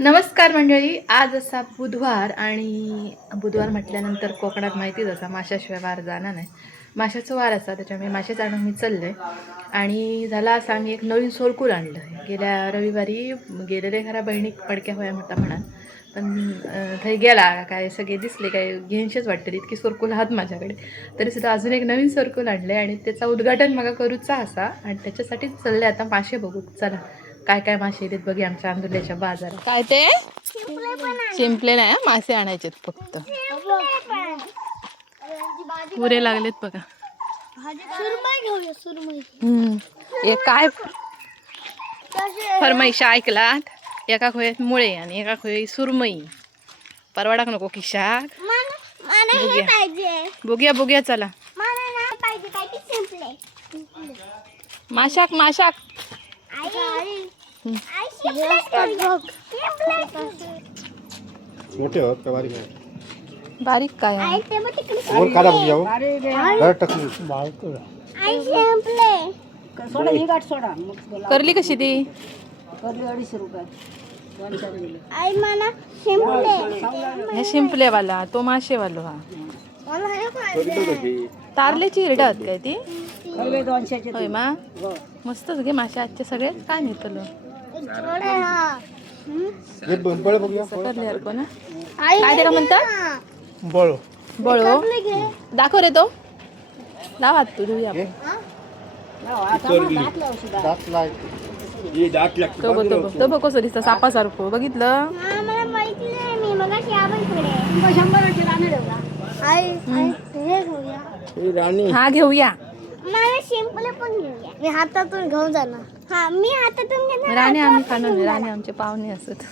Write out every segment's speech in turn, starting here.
नमस्कार मंडळी. आज असा बुधवार आणि बुधवार म्हटल्यानंतर कोकणात माहितीच असा माशाशिवाय वार जाणार नाही. माशाचं वार असा त्याच्यामुळे मासेच आणून मी चालले आणि झाला असं आम्ही एक नवीन सोरकूल आणलं. गेल्या रविवारी गेलेले घरा बहिणी पडक्या होया म्हणा पण काही गेला काय सगळे दिसले काय घेणशेच वाटते इतकी सोरकूल आहात माझ्याकडे. तरी सुद्धा अजून एक नवीन सोरकूल आणले आणि त्याचा उद्घाटन मग करूचा असा आणि त्याच्यासाठीच चालले आता मासे बघू. चला काय काय मासे येतात बघी आमच्या आंदोल्याच्या बाजारात. काय ते शिंपले नाही मासे आणायचे फक्त. पुरे लागलेत बघा. काय फरमाईश ऐकलात. एका खोयात मुळे आणि एका खोय सुरमई. परवाडाक नको की शाक. बघूया बघूया चला. माशाक माशाक मोठे होत का बारीक बारीक काय वर काढा बघ जाऊ करली कशी ती. 250 रुपये. हे शिंपलेवाला तो माशेवालो हा. तारल्याची हिरडात काय ती. 200 होय मा मस्तच घे मासे आजचे सगळे. काय नेतलो हे बळ बघूया करले कोण काय त्याला म्हणतात बळ बळो. दाखव रे तो. लाव हात तू धुया तो बघ कसं दिसतं सापासारखं. बघितलं हा घेऊया. मी हातातून घेऊन जाणार. हा मी हातातून घेणार. राणे आम्ही खाणार नाही. राणे आमचे पाहुणे असत.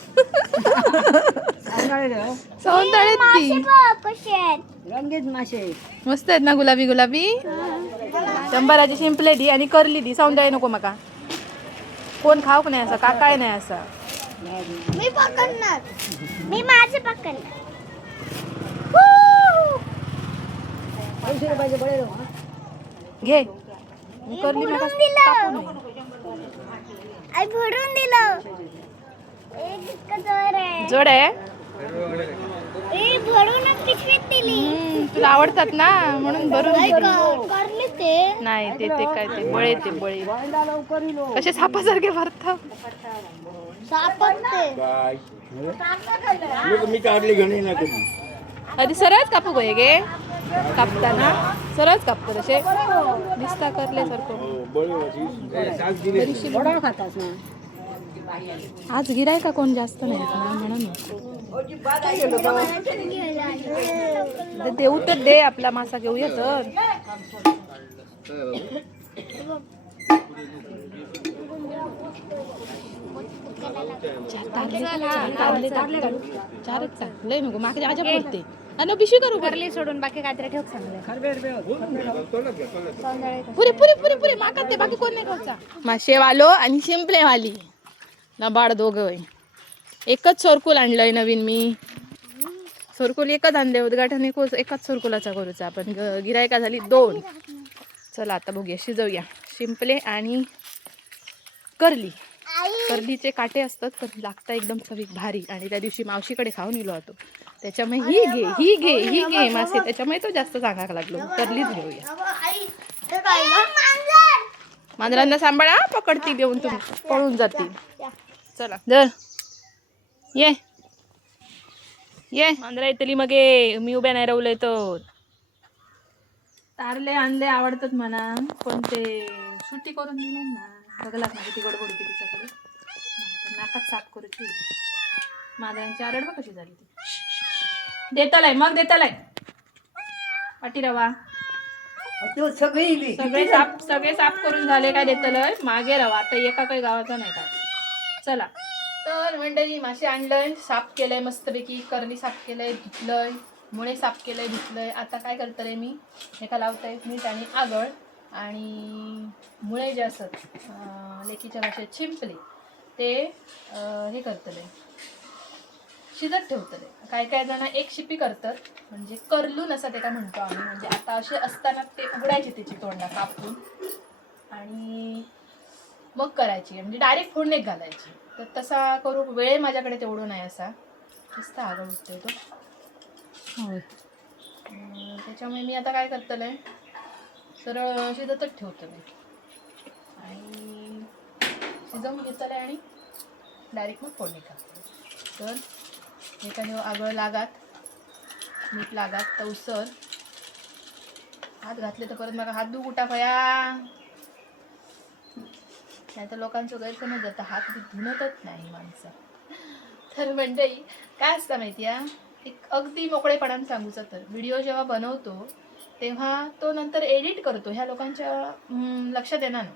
सौंदर्यात ती रंगीत मासे मस्त आहेत ना. गुलाबी गुलाबी 100ची शिंपले दी आणि करली दी. सौंदर्य नको मका. कोण खाऊक नाही असा काकाय नाही असा. मी पकडणार. मी माझे पकडणार. 200 रुपयाचे बळे घे. मी करली नका कापू नये. आई भरून दिलं. एक इतकं जोर आहे. जोड आहे. ए भरूनच पिशवीत दिली. तुला आवडतात ना म्हणून भरून दिली. करले ते नाही ते ते काय ते बळे ते बळे लवकर इलो. कसे सापासारखे भरतात. सापडते. मी काढली गणी ना कधी आधी सरळच कापू गये गे. कापताना सरळच कापतो तसे दिसता करल्यासारखं. वडा खातात ना. आज गिराय का कोण जास्त नाही ना म्हणून देऊ तर दे. आपला मासा घेऊया तर. चारच लय नको मागे आजा पडते. आणि पिशवी करू करले सोडून बाकी काहीतरी ठेव चांगले. पुरे पुरे पुरे पुरे माकात ते बाकी कोण नाही खायचा. माशेवालो आणि शिंपलेवाली ना बाळ दोघं. एकच सोरकूल आणलंय नवीन मी. सोरकूल एकच आणले. उद्घाटन एकाच सोरकुलाचा करूचा आपण. गिरायका झाली 2. चला आता बघूया शिजवूया. शिंपले आणि करली. करलीचे काटे असतात तर लागतं एकदम चवीक भारी. आणि त्या दिवशी मावशीकडे खाऊन गेलो होतो त्याच्यामुळे ही घे ही घे ही घे मासे. त्याच्यामुळे तो जास्त सांगायला लागलो. करलीच घेऊया. मांजरांना सांभाळा. पकडतील येऊन तुम्ही पळून जातील. चला धर ये ये. मांजरा येतली मग मी उभ्या नाही राहू तो. तारले आणले आवडतात म्हणा पण ते सुट्टी करून दिले ना. बघला ना किती गडबड होती तिच्याकडे. नाकात साफ करूची. मांजरांची आरड बघ कशी झाली ती. देतालाय मग देतालाय पाटी रवा. सगळे साफ करून झाले काय देतलंय मागे रवा. आता एका काही गावाचा नाही काय. चला तर मंडळी मासे आणलंय साफ केलंय मस्तपैकी. करली साफ केलंय धुतलंय. मुळे साफ केलंय धुतलंय. आता काय करतलंय मी एका लावतंय मीठ आणि आगळ आणि मुळे जे असत लेकीच्या भाषेत शिंपले ते हे करतले शिजत ठेवतले. काय काय जण एक शिपी करतात म्हणजे करलून असं ते काय म्हणतो आम्ही. म्हणजे आता असे असताना ते उघडायचे त्याची तोंडा कापून आणि मग करायची म्हणजे डायरेक्ट फोडणीत घालायची. तर तसा करू वेळ माझ्याकडे तेवढं नाही असा नुसता आगळ उठतोय तो. होय. त्याच्यामुळे मी आता काय करतले सरळ शिजतच ठेवतो मी आणि शिजवून घेतलं आणि डायरेक्ट मग फोडणी टाकतो. तर एखादं आगळ लागात मीठ लागात तवसर हात घातले तर परत मला हात धुवू कुठा पया, नाही तर लोकांचं गैरसमज जातं हात धुणतच नाही माणसं. तर मंडळी काय असतं माहिती आहे, एक अगदी मोकळेपणाने सांगूचं तर व्हिडिओ जेव्हा बनवतो तेव्हा तो नंतर एडिट करतो ह्या लोकांच्या लक्षात येणार नाही.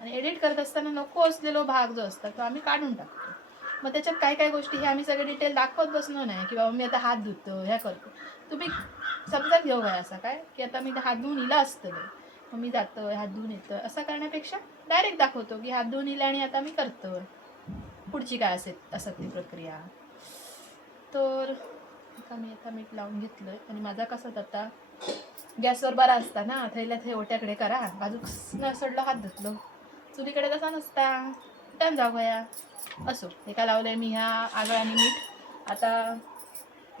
आणि एडिट करत असताना नको असलेलो भाग जो असतात तो आम्ही काढून टाकतो. मग त्याच्यात काय काय गोष्टी हे आम्ही सगळे डिटेल दाखवत बसलो नाही की बाबा मी आता हात धुतो ह्या करतो. तुम्ही समजात घेऊ काय असं काय की आता मी हात धुवून इला असतं मग मी जातोय हात धुवून येतं असं करण्यापेक्षा डायरेक्ट दाखवतो की हात धुवून इला आणि आता मी करतोय पुढची काय असत ती प्रक्रिया. तर मी आता मीठ लावून घेतलंय आणि माझा कसा आता गॅसवर बरा असता ना थैल्या थै ओट्याकडे करा बाजू न सोडलं हात धुतलो, चुलीकडे तसा नसता टन जाऊया असो. एका लावलंय मी ह्या आगळ आणि मीठ. आता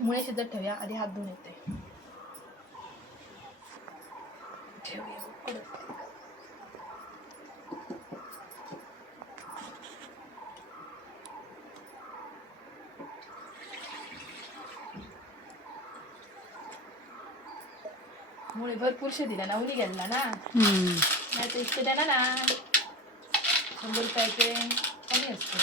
मुळे शिजत ठेवूया, आधी हात धुवून येते. ठेवूया उकडत. मुळे भरपूरशे दिला ना उली गेला ना, नाही तर इतके द्या ना 100 रुपयाचे कमी असते.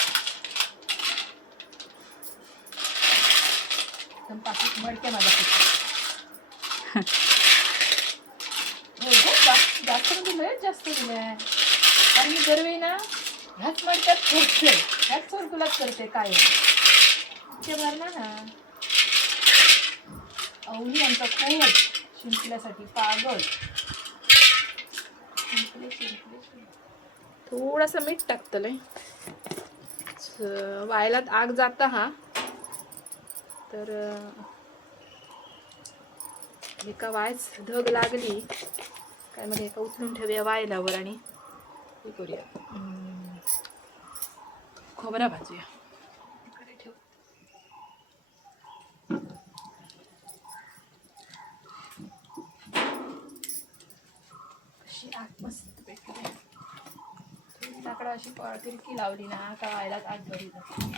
पाकिट मडके माझा जास्त म्हणजे लयच जास्त दिलंय. कारण मी दरवेळी ना ह्याच मडक्यात करते, ह्याच सरकुलात करते काय ते भरणार ना. अवनी आमचा खूप शिंपल्यासाठी पागल. थोडंसं मीठ टाकतलंय वायलात आग जाता हा. तर एका वायच धग लागली काय मग एका उचलून ठेवूया वायलावर आणि हे करूया खोबरा भाजूया. अशी आग मस्त पेटली लाकडा अशी तिरकी लावली ना का वायलात आग बरी जाते.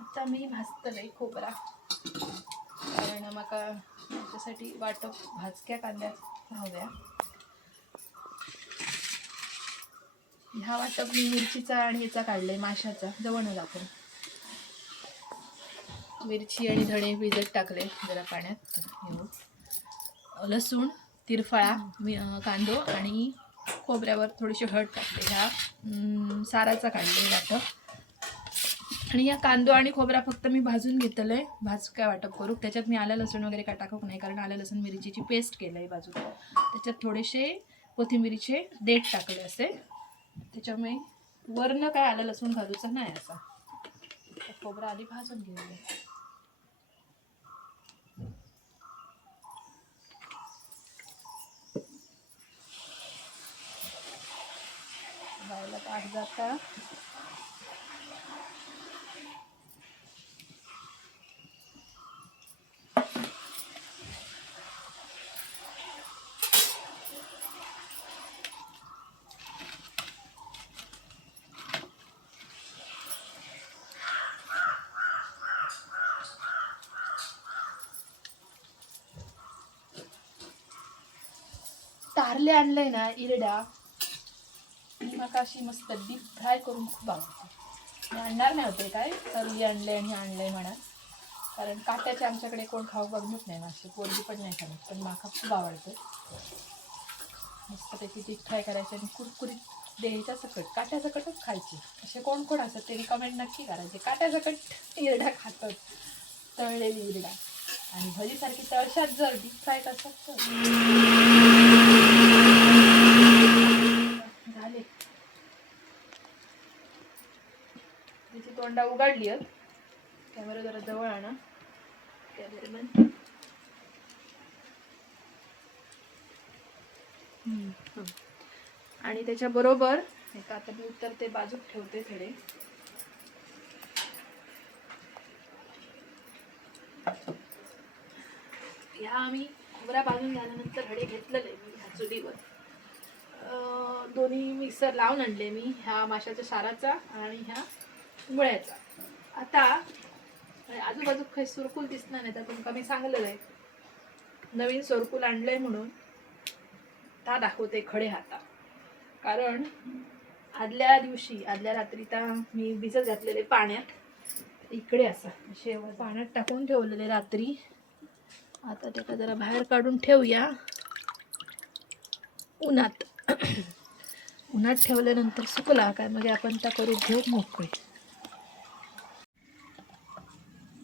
आता मी भाजतलंय खोबरा कारण माका त्याच्यासाठी वाटप भाजक्या कांद्यात हव्या. ह्या वाटप मी मिरचीचा आणि ह्याचा काढलाय माशाचा जवळ आपण मिरची आणि धणे भिजत टाकले जरा पाण्यात घेऊन, लसूण तिरफळा कांदो आणि खोबऱ्यावर थोडीशी हळद टाकले. ह्या साराचा काढले वाटप. आणि या कांदो आणि खोबरा फक्त मी भाजून घेतलंय काय वाटप करू. त्याच्यात मी आलं लसूण वगैरे काय टाकू नाही कारण आलं लसूण मिरचीची पेस्ट केलंय बाजूला. त्याच्यात थोडेसे कोथिंबिरीचे देठ टाकले असे, त्याच्यामुळे वरनं काय आलं लसूण घालूचा नाही असा. खोबरा आधी भाजून घेऊया. गावाला आग जाता तारले आणलंय ना इरडा माका अशी मस्त डीप फ्राय करून खूप आवडते. मी आणणार नाही होते काय तरली आणले आणि आणलंय म्हणा कारण काट्याचे आमच्याकडे कोण खाऊ बघत नाही मासे, पोरगी पण नाही खात पण माका खूप आवडतं. मस्त त्याची डीप फ्राय करायची आणि कुरकुरीत द्यायच्या सकट काट्या सकटच खायची. असे कोण कोण असतात ते कमेंट नक्की करायचे काट्या सकट इरडा खातात, तळलेली इरडा. आणि भजीसारखी तळशात जर डीप फ्राय करतात तर झाले. त्याची तोंडा उघडली आहेत. कॅमेरा जरा जवळ आणा कॅमेरामॅन. आणि त्याच्याबरोबर आता मी उत्तर ते बाजूक ठेवते थोडे ह्या आम्ही खोबरा भाजून झाल्यानंतर हडे घेतलेले मी ह्या चुलीवर. दोन्ही मिक्सर लावून आणले मी, ह्या माशाच्या साराचा आणि ह्या मुळ्याचा. आता आजूबाजू काही सुरकुल दिसणार नाही, तर तुमका मी सांगलेलं आहे नवीन सुरकुल आणलंय म्हणून ता दाखवते खडे हाता. कारण आदल्या रात्री मी भिजत घातलेले पाण्यात इकडे असा शेवट पाण्यात टाकून ठेवलेले रात्री. आता त्याला जरा बाहेर काढून ठेवूया उन्हात. उन्हात ठेवल्यानंतर सुकला काय मग आपण त्या करू घेऊ मोकळे.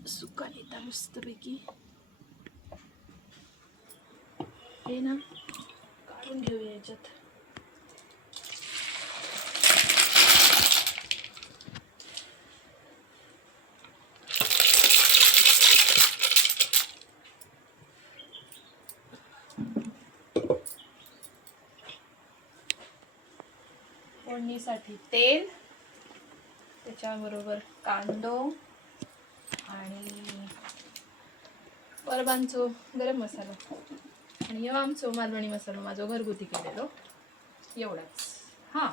सुकाली येता मस्तपैकी हे ना काढून घेऊया याच्यात. फोडणीसाठी तेल, त्याच्याबरोबर कांदो आणि परबांचो गरम मसालो आणि ह्यो आमचो मालवणी मसालो माझो घरगुती केलेलो एवढाच. हां,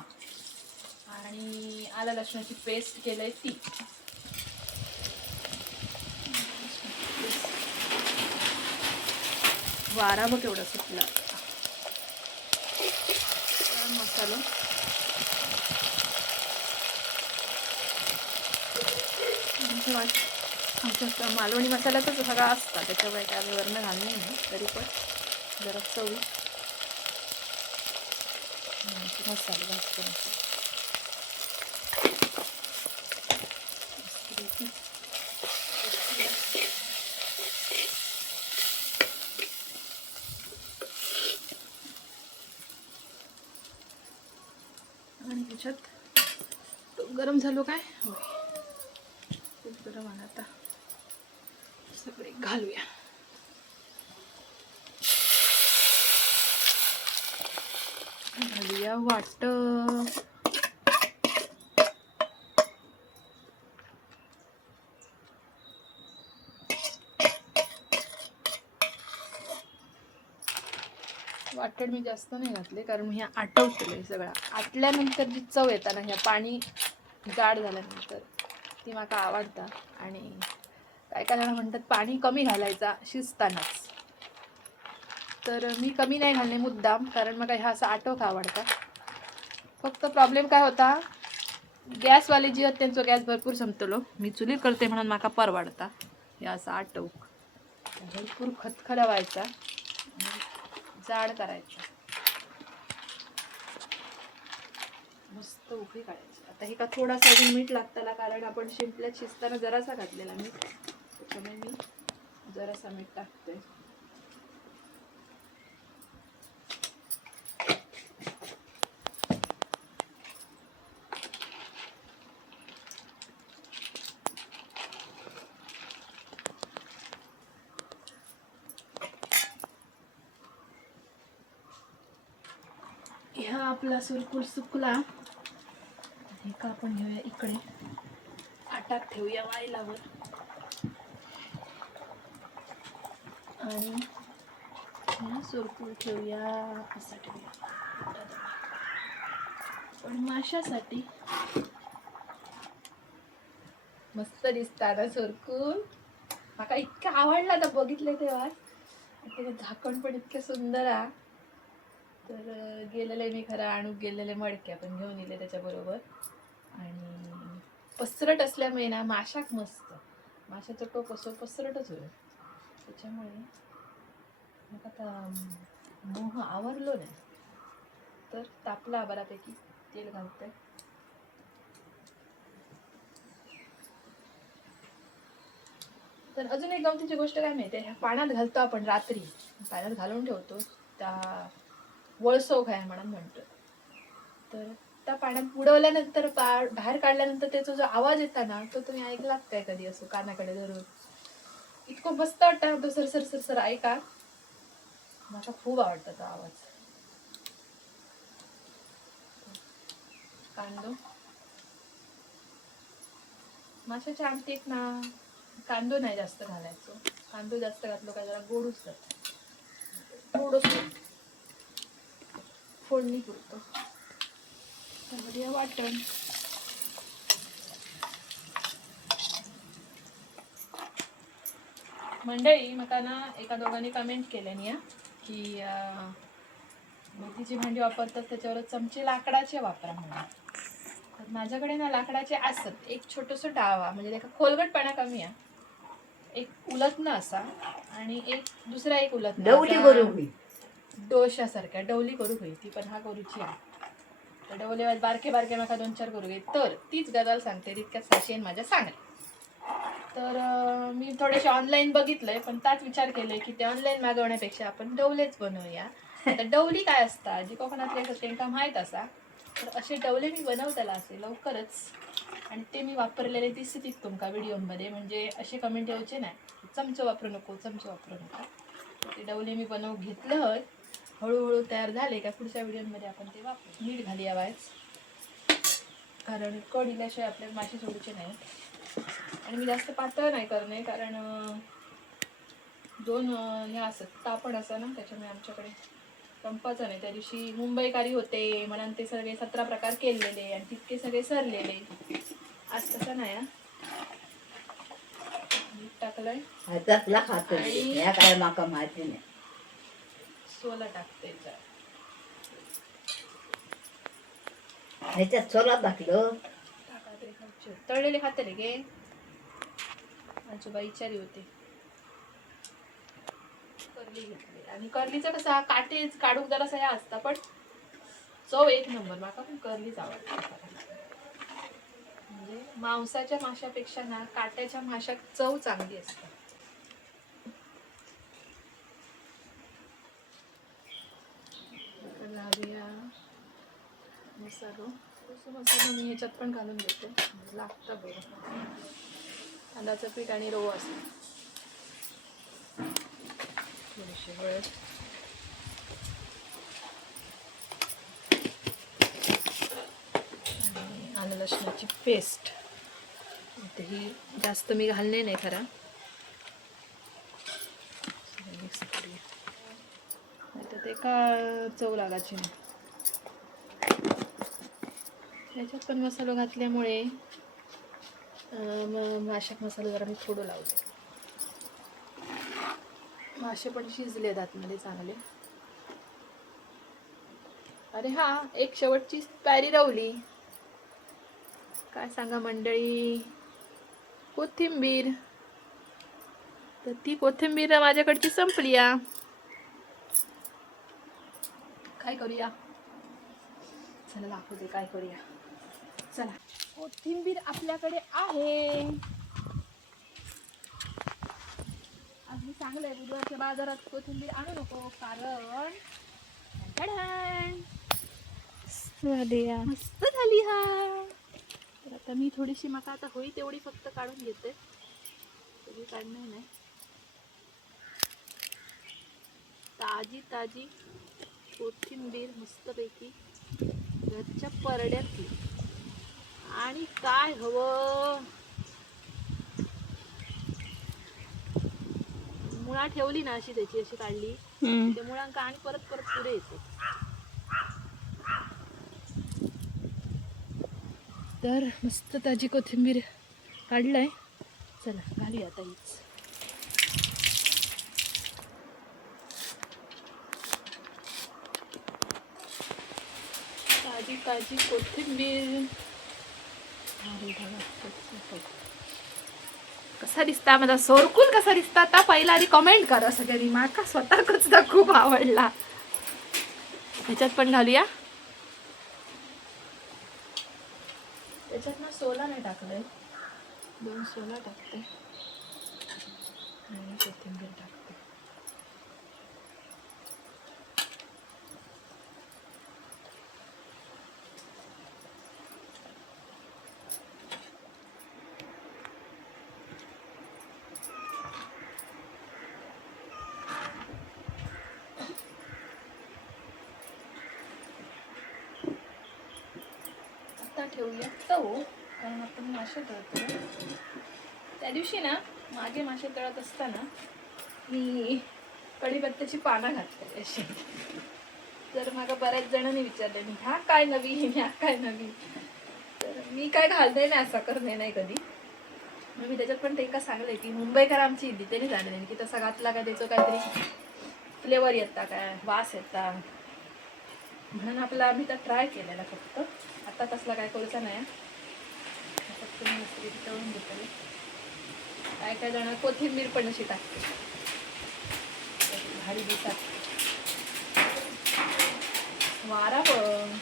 आणि आलं लसणाची पेस्ट केलंय ती. वारा बघ एवढा सुटला. गरम मसालो आमच्या मालवणी मसाल्याचाच सगळा असता, त्याच्यामुळे काय आम्ही वरण घालणे नाही. तरी पण जरा चवी मसाले भाजतो. आणि त्याच्यात गरम झालो काय होय, खूप गरम आहे. आता सगळे घालूया. घालूया वाट. वाटण मी जास्त नाही घातले कारण मी ह्या आटवतले सगळा. आटल्यानंतर जी चव येता ना ह्या पाणी गाढ झाल्यानंतर ती माका आवडता. आणि काय काय जण म्हणतात पाणी कमी घालायचा शिजतानाच, तर मी कमी नाही घालणे मुद्दाम, कारण मग ह्या असं आटोक आवडता. फक्त प्रॉब्लेम काय होता, गॅसवाले जी आहेत त्यांचं गॅस भरपूर संपतलो. मी चुलीत करते म्हणून माका परवडता हे असं आटोक. भरपूर खतखलावायचा आणि जाड करायचा, मस्त उकळी काढायची. आता हे का थोडासा अजून मीठ लागताना, कारण आपण शिंपल्यात शिजताना जरासा घातलेला मीठ, त्याच्यामुळे मी जरासा मीठ टाकते. ह्या आपला सुरकुल सुकला. हे का आपण घेऊया इकडे आटात ठेवूया वाळल्यावर. आणि ह्या सुरकुल ठेवूया असा ठेवूया. पण माशासाठी मस्त दिसता ना सुरकुल. माका इतका आवडला तर बघितले तेव्हा. ते झाकण पण इतके सुंदर आहे. तर गेलेले मी खरं आणूक गेलेले मडके आपण घेऊन येले त्याच्याबरोबर. आणि पसरट असल्यामुळे ना माशाक मस्त, माशाचा टोप असो पसरटच होईल. त्याच्यामुळे मग आता मोह आवरलो नाही, तर तापला बऱ्यापैकी. तेल घालते. तर अजून एक गमतीची गोष्ट काय माहिती आहे, ह्या पाण्यात घालतो आपण रात्री, पाण्यात घालून ठेवतो त्या वळसो काय म्हणतो. तर त्या पाण्यात बुडवल्यानंतर बाहेर काढल्यानंतर त्याचा जो आवाज येता ना, तो तुम्ही ऐकलात काय कधी असो कानाकडे धरून? इतकं मस्त वाटतं तो सरसर सरसर ऐका. मला खूप आवडतं तो आवाज. कांदो माशाच्या आमटीत ना कांदो नाही जास्त घालायचो. तांदूळ जास्त घातलो काय जरा गोडूच थोडंच फोडणी पुरतो. त्यामध्ये वाटण मंडळी. म्हाका ना एका दोघांनी कमेंट केल्यानी की मेथीची भांडी वापरतात त्याच्यावर चमचे लाकडाचे वापरा म्हणून. तर माझ्याकडे ना लाकडाचे असत. एक छोटंसं डावा म्हणजे त्याचा खोलगटपणा कमी आहे, एक उलटणं असा आणि एक दुसरा एक उलटणं डवली करू होई. डोशासारख्या डवली करू होई ती पण हा करूची आहे. तर डवले बारके बारके म्हाका 2-4 करू घे. तर तीच गजाल सांगते तितक्याच साशेन माझ्या सांगले. तर मी थोडेसे ऑनलाईन बघितलंय पण त्याच विचार केले की ते ऑनलाईन मागवण्यापेक्षा आपण डवलेच बनवूया. आता डवली काय असता जी कोकणातले असतात त्यांना माहीत असा. तर असे डवले मी बनवताला असे लवकरच आणि ते मी वापरलेले दिसतील तुमका व्हिडिओमध्ये. म्हणजे असे कमेंट यायचे नाही चमचं वापरू नको चमचं वापरू नका. ते डवले मी बनवून घेतलं. हळूहळू तयार झाले का पुढच्या व्हिडिओमध्ये आपण ते वापरू. मीठ घाली यावायच कारण कड दिल्याशिवाय आपल्याला मासे सोडूचे नाही. आणि मी जास्त पातळ नाही करणे कारण 2 हे असत तापण असं ना त्याच्यामुळे आमच्याकडे संपायचं नाही. त्या दिवशी मुंबईकारी होते म्हणून ते सगळे 17 प्रकार केलेले आणि तितके सगळे सरलेले. आज तसं नाही मीठ टाकलंय हातातला खातो या काय माका माहिती नाही. सोला टाकते ह्याच्यात सोला टाकलं. तळलेले खाते रे गे आजोबा विचारी होते. करली घेतली आणि करलीचं कसं काटे काढूक जरा सह्या असता पण चव एक नंबर. माका पण करलीच आवडते. म्हणजे मांसाच्या माशापेक्षा ना काट्याच्या माशात चव चांगली असते. लावूया मसालो. मसाला मी ह्याच्यात पण घालून घेते लागतं बरं. तांदळाचं पीठ आणि रवा असं थोडीशी हळद आणि आलं लसणाची पेस्ट. ही जास्त मी घालणे नाही खरा. मिक्स करूया नाही तर ते का चव लागायची नाही. ह्याच्यात पण मसाला घातल्यामुळे माशात मसाला जरा मी थोडं लावते. मासे पण शिजले आतमध्ये चांगले. अरे हा एक शेवटची पायरी रावली काय सांगा मंडळी. कोथिंबीर. तर ती कोथिंबीर माझ्याकडची संपली या. काय करूया चला दाखवते काय करूया. चला कोथिंबीर आपल्याकडे आहे. आज मी चांगलंय बुधवारच्या बाजारात कोथिंबीर आणू नको कारण मस्त झाली हा. तर आता मी थोडीशी मका आता होई तेवढी फक्त काढून घेते. सगळी काढणार नाही. ताजी ताजी कोथिंबीर मस्तपैकी घरच्या परड्यातली. आणि काय हवं मुळा ठेवली ना अशी त्याची अशी काढली त्या मुळांका आणि परत परत पुढे येतो. तर मस्त ताजी कोथिंबीर काढलंय. चला घालूया आता हीच. ताजी ताजी कोथिंबीर. कसा दिसता माझा सोरकूल कसा दिसता आता पहिला आधी कमेंट करा सगळ्यांनी. माका स्वतःच खूप आवडला. ह्याच्यात पण घालूया. त्याच्यात ना सोला नाही टाकलंय 2 सोला टाकते आणि कोथिंबीर टाकते. ठेवूया तव कारण आपण मासे तळतो. त्या दिवशी ना मागे मासे तळत असताना मी कढीपत्त्याची पानं घातली अशी. तर मला बऱ्याच जणांनी विचारले ह्या काय नवीन, ह्या काय नवीन. तर मी काय घालते नाही असं करणे नाही कधी. मग मी त्याच्यात पण ते का सांगले की मुंबईकर आमची इली त्याने जाणले की तसा घातला काय त्याचं काहीतरी फ्लेवर येता काय वास येता म्हणून आपला आम्ही तर ट्राय केलेला फक्त. आता तसला काय करूचा नाही. फक्त मी मस्त तळून घेतले. काय काय जण कोथिंबीर पण अशी टाकते भारी दिसतात. वारा पण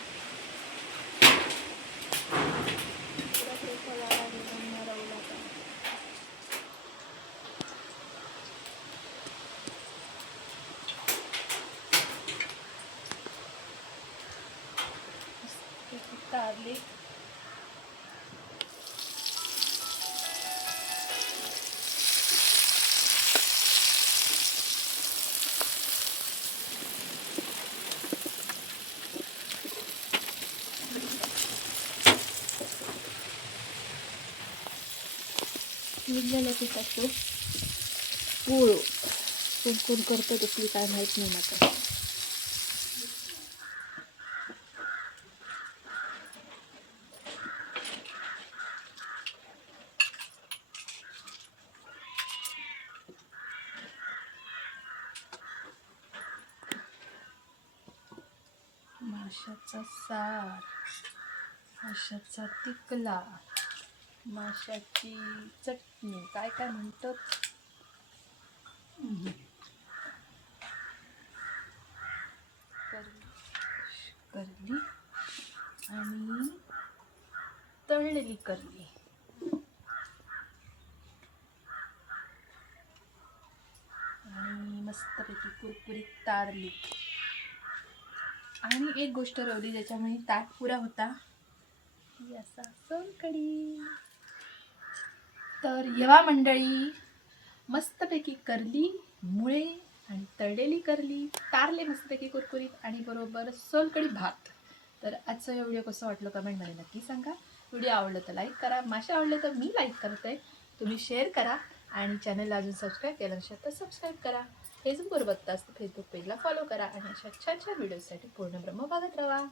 तारली विजलेलं पिठाचं पोळ कोण कोण करतं तसली काय माहीत नाही मला. माशाचा सार, माशाचा टिकला, माशाची चटणी काय काय म्हणतात. करली आणि तळलेली करली. आणि मस्तपैकी कुरकुरीत तारली. आणि एक गोष्ट राहिली ज्याच्यामुळे ताट पुरा होता ती असा सोलकढी. तर येवा मंडळी, मस्तपैकी करली, मुळे आणि तळलेली करली, तारले मस्तपैकी कुरकुरीत आणि बरोबर सोलकढी भात. तर आजचा व्हिडिओ कसं वाटलं कमेंटमध्ये नक्की सांगा. व्हिडिओ आवडलं तर लाईक करा, मासे आवडले तर मी लाईक करते, तुम्ही शेअर करा आणि चॅनलला अजून सबस्क्राईब केलं नसेल तर सबस्क्राईब करा. फेसबुकवर बघता असतं फेसबुक पेजला फॉलो करा आणि अशा छान छान व्हिडिओसाठी पूर्ण ब्रह्म बघत राहा.